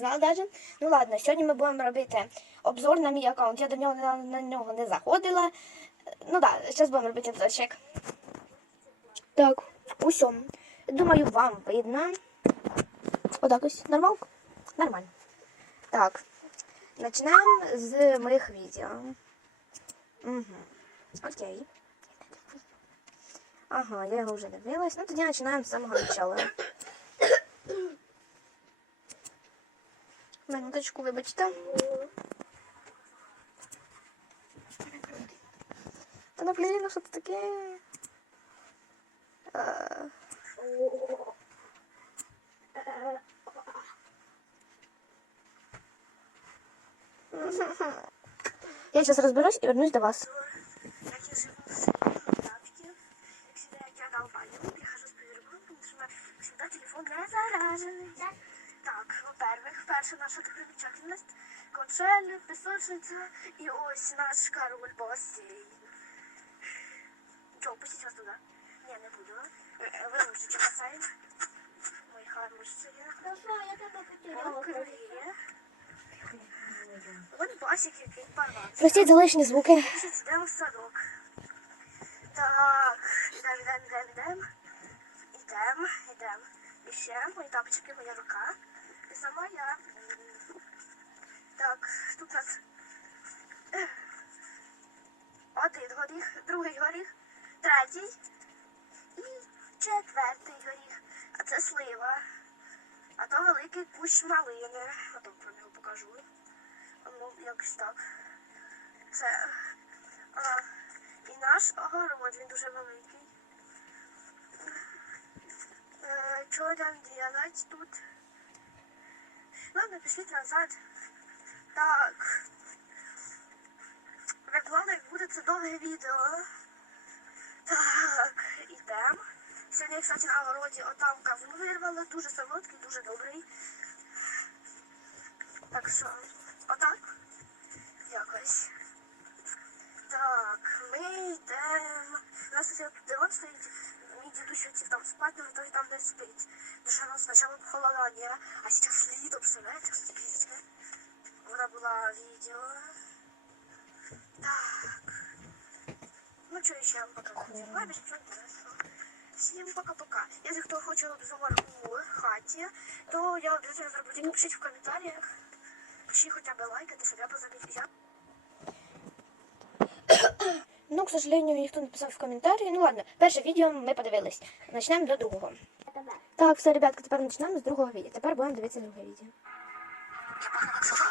Знали навіть. Ну ладно, сьогодні ми будемо робити обзор на мій аккаунт. Я до нього на, на нього не заходила. Ну да, зараз будемо робити обзорчик. Так, усьо. Думаю, вам видно. Отак ось. Нормалко? Нормально. Так. Почнемо з моїх відео. Угу. Окей. Ага, я його вже дивилась. Ну тоді починаємо з самого початку. Минуточку, вибачте. Та ну блін, ну що це таке? Е, Я сейчас разберусь и вернусь до вас. Як я живу в селі Полтавське, як сюди я долбаю, прихожу з повербанком, тому що всегда телефон не заражений. Так, наша достопримечательність, качелі, пісочниця і ось наш король басейн. Чо, пустіть вас туди? Ні, не буду. Е, Ви можете басейн. Мой хороший. Хорошо, я тебе потеряла. Окей. От басик, який порвався. Простіть за лишні звуки. Йдемо в садок. Так, йдемо, йдемо, йдемо, йдемо. Йдемо, йдемо. І ще мої тапочки, моя рука. І сама я. Так, тут у нас один горіх, другий горіх, третій і четвертий горіх. А це слива. А то великий кущ малини. А то про нього покажу. Ну, якось так. Це а, і наш огород, він дуже великий. Е, Що там делать тут? Ладно, пішліть назад. Так. Ви планах буде це довге відео. Так, ідемо. Сьогодні, кстати, на огороді отам кавун вирвали, дуже солодкий, дуже добрий. Так що, отак. Якось. Так, ми йдемо. У нас тут диван стоїть, мій дідусь хотів там спати, але той там не спить. Тому що у нас спочатку похолодання, а зараз літо, представляєте, смотрите. Вона була відео. Так. Ну що ще вам показати? Ладно, інтересно. Всім пока-пока. Якщо хто хоче обзор у хаті, то я обов'язково зроблю. Тільки пишіть в коментарях. Пишіть хоча б лайкати, щоб я позамітила. Ну, к сожалению, ніхто не писав в коментарі. Ну ладно, перше відео ми подивились. Почнемо до другого. Так, все, ребятки, тепер почнемо з другого відео. Тепер будемо дивитися друге відео. Я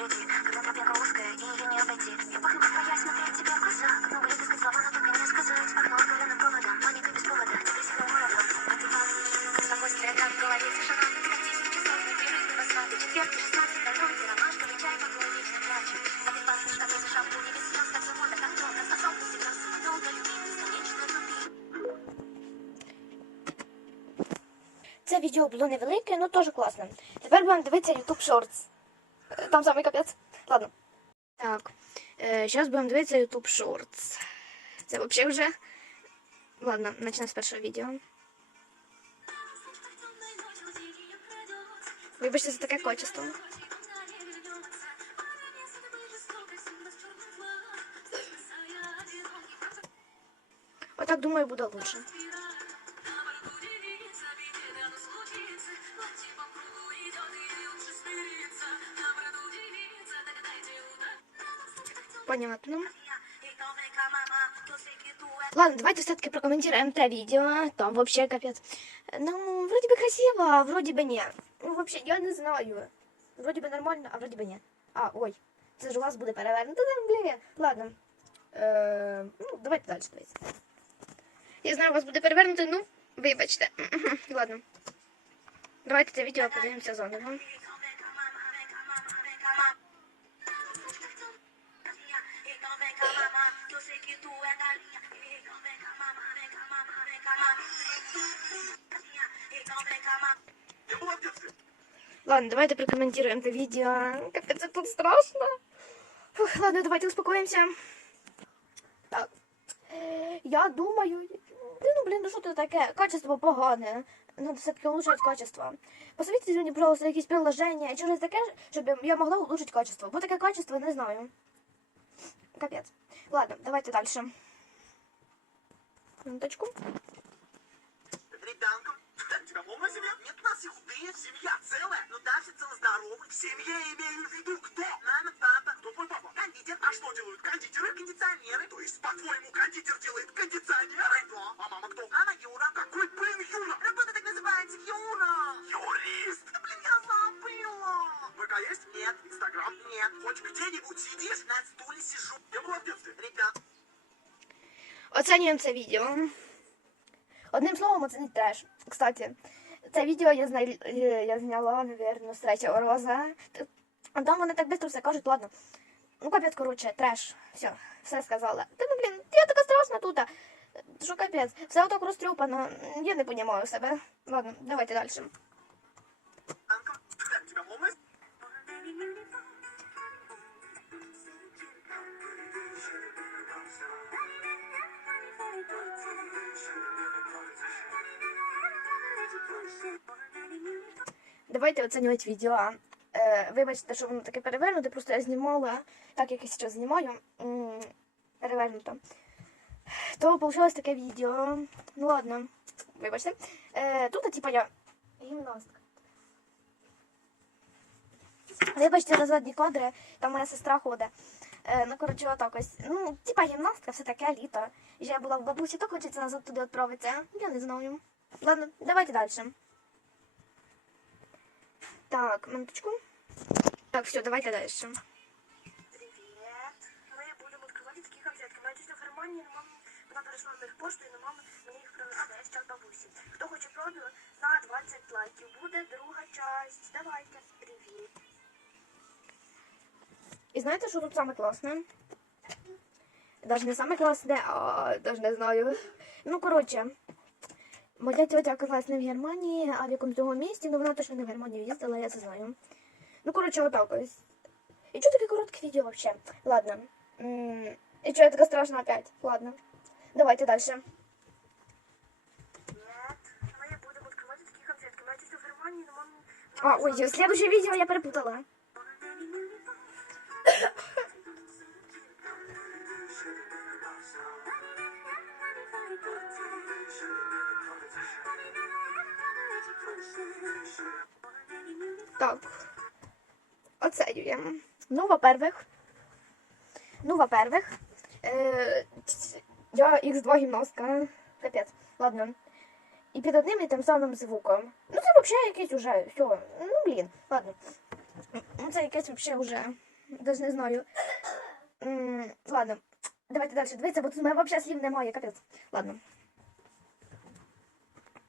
медленная тетя впереди, когда тропинка узкая и ее не обойти. Я пахну как твоя, смотреть тебе в глаза, как много лет искать слова, но так и не сказать. Пахну откровенным проводом, паникой без повода, депрессивным городом. А ты пахнешь как спокойствие, как в голове тишина, практически часов непрерывный восход. И четверг, 16 дороги, ромашковый чай, поклонник прячет. А ты пахнешь, как из шампуня, без слез, как завода, как тон, как способности красу, долго любить, бесконечно любить. Це відео було невелике, ну теж класно. Тепер будемо дивитися YouTube Shorts. Там самий капець. Ладно. Так. Зараз будемо дивитися YouTube Shorts. Це взагалі вже. Ладно, почнемо з першого відео. Вибачте за таке качество. Отак, думаю, буде лучше. Понятно. Ладно, давайте все-таки прокомментируем это видео. Там вообще капец. Ну, вроде бы красиво, а вроде бы нет. Ну, вообще, я не знаю. Вроде бы нормально, а вроде бы нет. А, ой, це ж у вас буде перевернуто, там, блін. Ладно. Е, ну, давайте далі дивитися. Я знаю, у вас буде перевернуто, ну, вибачте. Ладно. Давайте це відео подивимося заново. Ладно, давайте прокомментируем это видео. Капец, тут страшно. Фух, ладно, давайте успокоимся. Так. Я думаю... Ну, блин, ну що це таке? Качество погане. Надо все-таки улучшать качество. Посоветуйте мені, пожалуйста, якісь приложення, чи щось таке, щоб я могла улучшить качество. Бо таке качество не знаю. Капець. Ладно, давайте дальше. Минуточку. Ребенком. У тебя полная семья? Нет, у нас все худые. Семья целая. Ну да, все целоздоровы. В семье имею в виду кто? Мама, папа. Кто твой папа? Кондитер. А что делают кондитеры? Кондиционеры. То есть, по-твоему, кондитер делает кондиционеры? Да. А мама кто? Мама Юра. Какой, блин, Оцінюємо це відео. Одним словом, оцініть теж. Кстати, це відео я, зна... я зняла, напевно, з третього роза. Там вони так швидко все кажуть, ладно. Ну, капець, коротше, треш. Все, все сказала. Та ну блін, я така страшна тут. Що капець, все отак розтрюпано. Я не розумію себе. Ладно, давайте далі. Давайте оцінювати відео. Е, вибачте, що воно таке перевернуте, просто я знімала, так як я зараз знімаю, перевернуто. То вийшло таке відео. Ну ладно, вибачте. Е, тут, типа, я гімнастка. Вибачте за задні кадри, там моя сестра ходить. Е, ну, коротше, отак ось. Ну, типа гімнастка, все таке літо. І я була в бабусі, то хочеться назад туди відправитися. Я не знаю. Ладно, давайте далі. Так, минуточку. Так, все, давайте дальше. Привет. Мы будем открывать такие конфетки. В но мама, вона перейшла на їх пошту, і на мама мені їх привезла, а я зараз бабусі. Хто хоче пробу, на 20 лайків. Буде друга часть. Давайте. Привіт. І знаєте, що тут саме класне? Даже не саме класне, а даже не знаю. Ну, коротше, моя тетя оказалась не в Германії, а в якомусь другому місті, ну вона точно не в Германію їздила, я це знаю. Ну, коротше, отак ось. І чого таке коротке відео вообще? Ладно. І чого я така страшна опять? Ладно. Давайте далі. Привет. Мы будем открывать такие конфетки. Моя тетя в Германии, но мама... А, ой, следующее видео я перепутала. Так. Оценюємо. Ну, во-первых. Ну, во-первых. Е, я X2 гімнастка. Капець. Ладно. І під одним і тим самим звуком. Ну, це взагалі якесь уже. Все. Ну, блін, ладно. Ну, це якесь взагалі вже. Даже не знаю. Ладно. Давайте далі дивитися, бо тут у мене взагалі слів немає, капець. Ладно.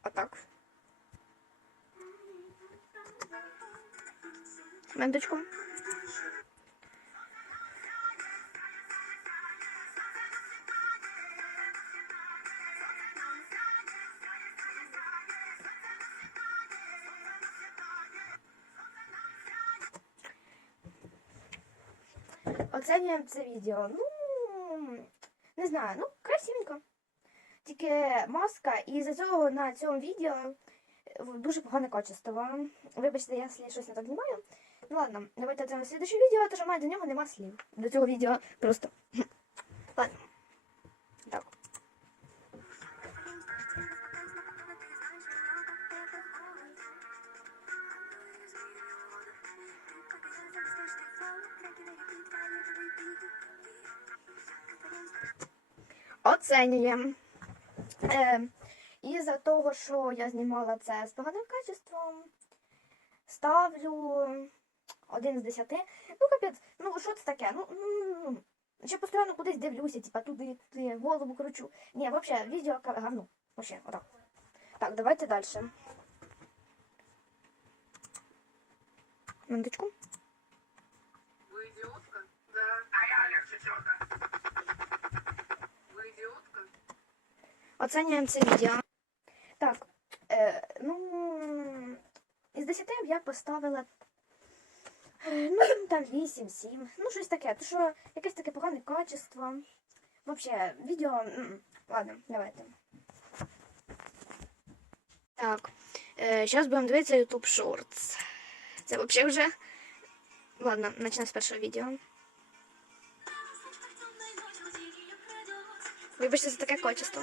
Отак. Мендочку. Оцінюємо це відео. Ну, не знаю, ну, красивенько. Тільки маска, і за цього на цьому відео е, дуже погане качество. Вибачте, я якщо щось не так знімаю. Ладно, давайте це на слідуще відео, тому що в до нього нема слів. До цього відео просто. Ладно. Так. Оцінюємо. Е, і за того, що я знімала це з поганим качеством, ставлю один з десяти. Ну, капець, ну що це таке? Ну, ще постійно кудись дивлюся, типа туди, туди, голову кручу. Ні, взагалі, відео говно. Вообще, отак. Так, давайте далі. Минуточку. Вы идиотка? Да. А я легче черта. Вы идиотка? Оцінюємо це відео. Так, е, ну, із 10 я поставила ну, там 8, 7, ну щось таке, то що якесь таке погане качество. Вообще, відео. Ладно, давайте. Так. Е, зараз будемо дивитися YouTube Shorts. Це взагалі вже. Ладно, почнемо з першого відео. Вибачте за таке качество.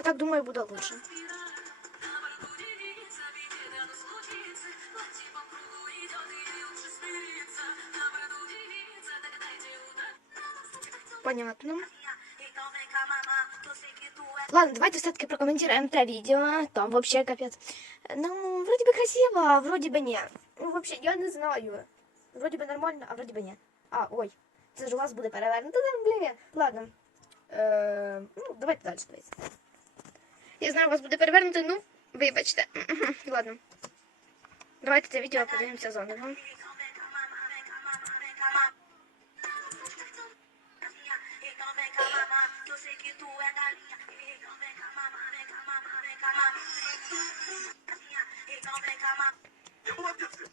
Отак, думаю, буде лучше. Понятно. Ладно, давайте все-таки прокомментируем это видео. Там вообще капец. Ну, вроде бы красиво, а вроде бы нет. Ну, вообще, я не знаю. Вроде бы нормально, а вроде бы нет. А, ой, це ж у вас буде перевернуто. Блін, ладно. Е, ну, давайте далі дивитися. Я знаю, у вас буде перевернуто, ну, вибачте. Ладно. Давайте це відео подивимося заново. Я была в детстве.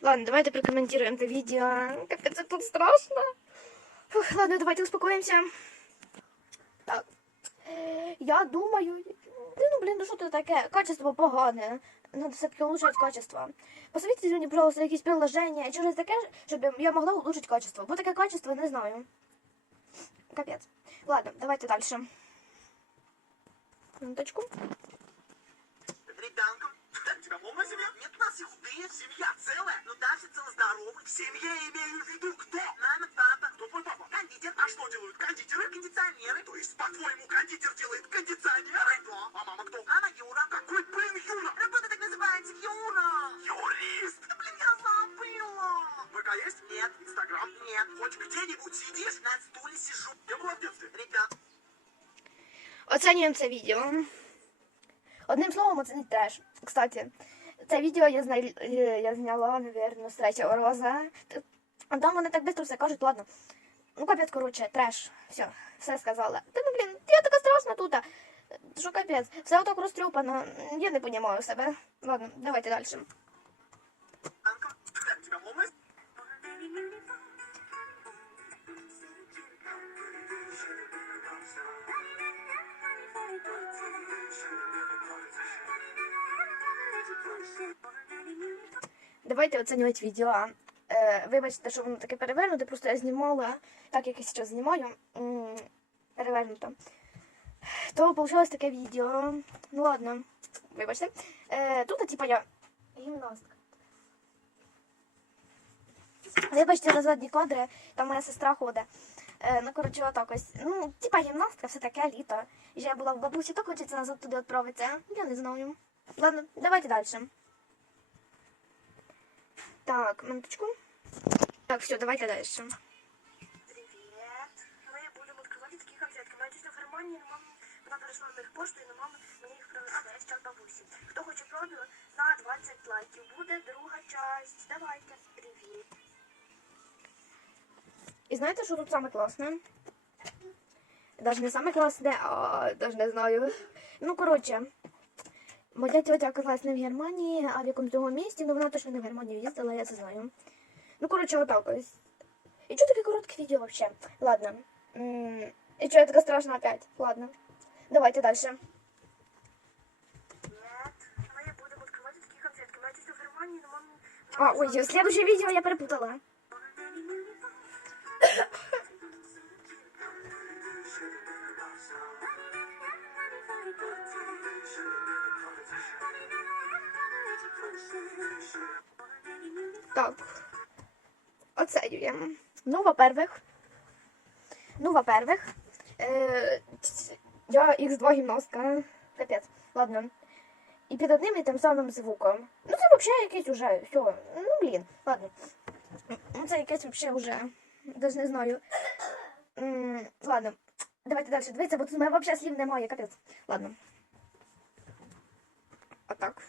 Ладно, давайте прокомментируем это видео. Капец, это тут страшно. Фух, ладно, давайте успокоимся. Так. Я думаю... Ну, блин, ну що це таке? Качество погане. Надо все-таки улучшать качество. Посоветуйте мені, пожалуйста, якісь приложення, чи щось таке, щоб я могла улучшить качество. Бо таке качество не знаю. Капець. Ладно, давайте дальше. Минуточку. Ребенком. У тебя полная семья? Нет, у нас все худые. Семья целая, но даже целоздоровый. В семье имею в виду кто? Мама, папа. Кто твой папа? Кондитер. А что делают кондитеры? Кондиционеры. То есть, по-твоему, кондитер делает кондиционеры? Да. А мама кто? Мама Юра. Какой, блин, Юра? Работа так называется, Юра. Юрист. Да, блин, я забыла. ВК есть? Нет. Инстаграм? Нет. Хоть где-нибудь сидишь? На стуле сижу. Я была в детстве. Ребят. Оцінюємо це відео. Одним словом, оцініть треш. Кстати, це відео я, зна... е, я зняла, мабуть, з третього роза. Там вони так швидко все кажуть, ладно. Ну, капець, коротше, треш. Все, все сказала. Та ну, блін, я така страшна тут. Що капець, все отак розтрюпано. Я не понімаю себе. Ладно, давайте далі. Давайте оцінювати відео. Е, вибачте, що воно таке перевернуте, просто я знімала, так як я зараз знімаю, перевернуто. То вийшло таке відео. Ну ладно, вибачте. Е, тут, типа, я гімнастка. Вибачте за задні кадри, там моя сестра ходить. Е, ну, коротше, отак ось. Ну, типа гімнастка, все таке літо. Я була в бабусі, то хочеться назад туди відправитися. Я не знаю. Ладно, давайте далі. Так, минуточку. Так, все, давайте дальше. Привет. Мы будем открывать такие конфетки. Моя тетя в Германии, но мама, вона перейшла на их пошту, і на мама мені їх привезла, я зараз бабусі. Хто хоче пробу, на 20 лайків. Буде друга часть. Давайте. Привіт. І знаєте, що тут саме класне? Даже не саме класне, а даже не знаю. Ну, коротше, моя тетя оказалась не в Германії, а в якомусь другому місті, ну вона точно не в Германію їздила, я це знаю. Ну, коротше, отак ось. І чого таке коротке відео вообще? Ладно. І чого я така страшна опять? Ладно. Давайте далі. Но. А, ой, следующее видео я перепутала. Во-первых. Ну, во-первых. Ц- я X2 гімнастка. Капець. Ладно. І під одним і тим самим звуком. Ну, це взагалі якесь уже. Все. Ну, блін, ладно. Ну, це якесь взагалі уже. Даже не знаю. Ладно. Давайте далі дивитися, бо тут у мене взагалі слів немає, капець. Ладно. Отак.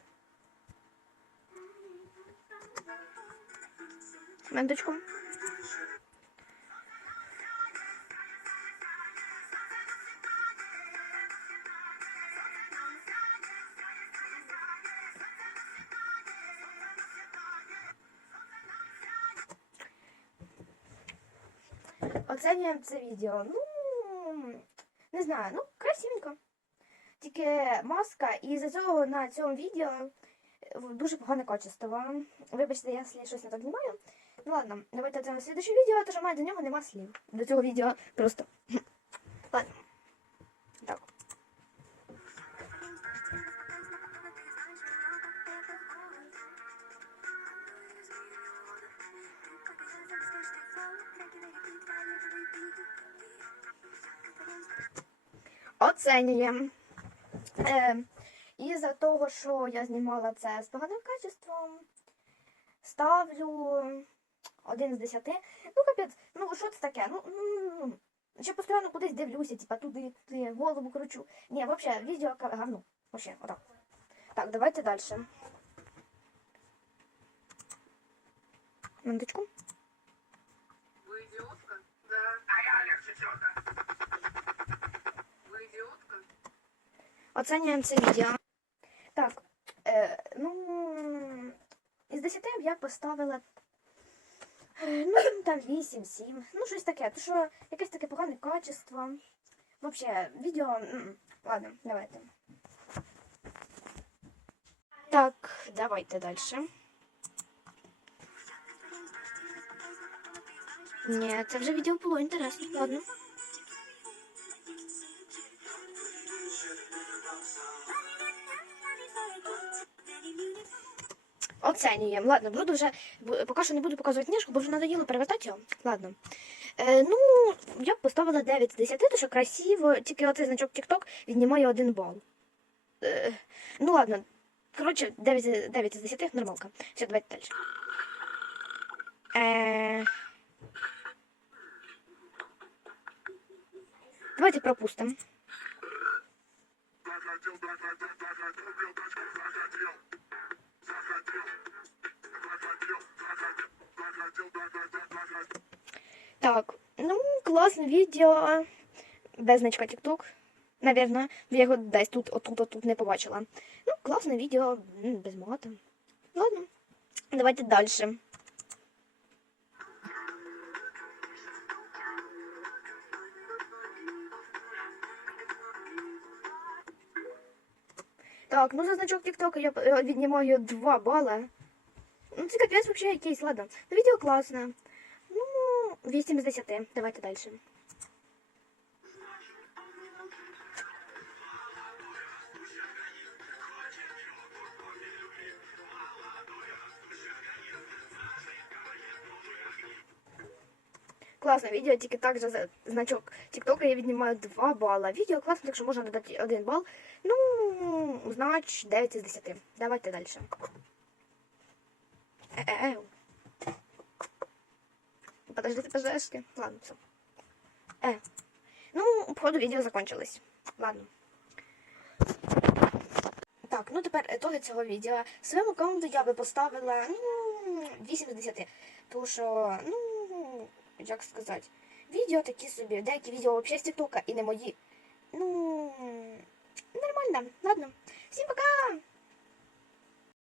Мендочку. Оцінюємо це відео. Ну, не знаю, ну, красивенько. Тільки маска, і за цього на цьому відео е, дуже погане качество. Вибачте, якщо щось не так знімаю. Ну ладно, давайте це на слідуще відео, тому що в мене до нього нема слів. До цього відео просто. Ладно. Оцінюємо. Е, і за того, що я знімала це з поганим качеством, ставлю 1 з 10. Ну, капець, ну що це таке? Ну, ну, ну, ще постійно кудись дивлюся, типа туди, туди, голову кручу. Ні, взагалі, відео говно. Вообще, отак. Так, давайте далі. Минуточку. Вы идиотка? Да. А я легче черта. Вы идиотка? Оцінюємо це відео. Так, е, ну, із 10 я поставила ну, там 8, 7, ну щось таке, то що якесь таке погане качество. Вообще, відео, ладно, давайте. Так, давайте далі. Ні, це вже відео було інтересно, ладно. Оцінюємо. Ладно, буду вже поки що не буду показувати книжку, бо вже надоїло перевертати його. Ладно. Е, ну, я б поставила 9 з 10, тому що красиво, тільки оцей значок TikTok віднімає один бал. Е, ну ладно. Коротше, 9, з- 9 з 10 нормалка. Все, давайте далі. Е, давайте пропустимо. Так, ну, класне відео. Без значка TikTok. Наверно, я його десь тут, отут, отут не побачила. Ну, класне відео, без мата. Ладно, давайте далі. Так, ну за значок TikTok я е, віднімаю 2 бала. Ну, це капець вообще якийсь, ладно. Ну, відео класне. Ну, 8 з 10. Давайте далі. Класне відео, тільки так же за значок TikTok я віднімаю 2 бала. Відео класне, так що можна додати 1 бал. Ну, знач 9 з 10. Давайте далі. Э-э-э. Подождите, подождите. Ладно, все. Э. Ну, походу, видео закончилось. Ладно. Так, ну тепер итоги цього відео. Своєму аккаунту я би поставила ну, 8 з 10. Тому що, ну, як сказати, відео такі собі, деякі відео взагалі з тіктока і не мої. Ну,